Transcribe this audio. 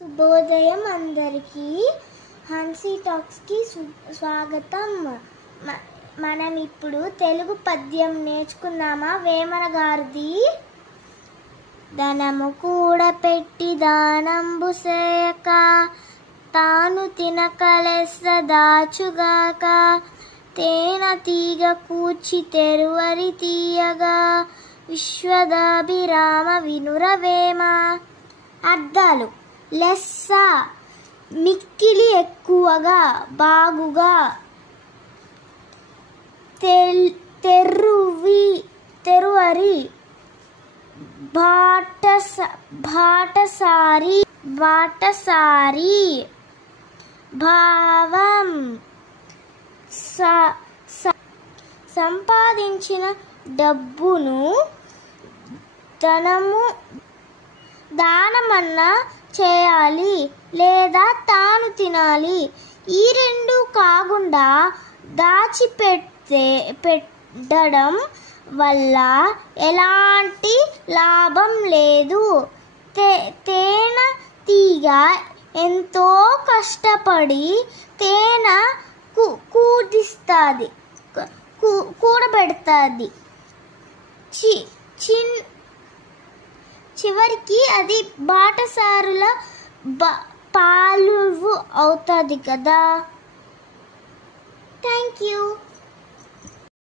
శుభోదయం అందరికీ. హన్సీ టాక్స్కి స్వాగతం. మనం ఇప్పుడు తెలుగు పద్యం నేర్చుకుందామా? వేమన గారిది. ధనము కూడపెట్టి దానంబు సేయక తాను తినకలెస్స దాచుగాక తేన తీగ కూర్చి తెరువరి తీయగా విశ్వదాభిరామ వినురవేమ. అర్థాలు: లెస్స మిక్కిలి ఎక్కువగా బాగుగా, తెరువరి బాటసారి భావం సంపాదించిన డబ్బును దానమన్నా చేయాలి లేదా తాను తినాలి. ఈ రెండు కాకుండా దాచిపెట్టడం వల్ల ఎలాంటి లాభం లేదు. తేనె తీగ ఎంతో కష్టపడి తేనె కూడబెడుతుంది. చివరికి అది బాటసారుల పాలు అవుతుంది కదా. Thank you.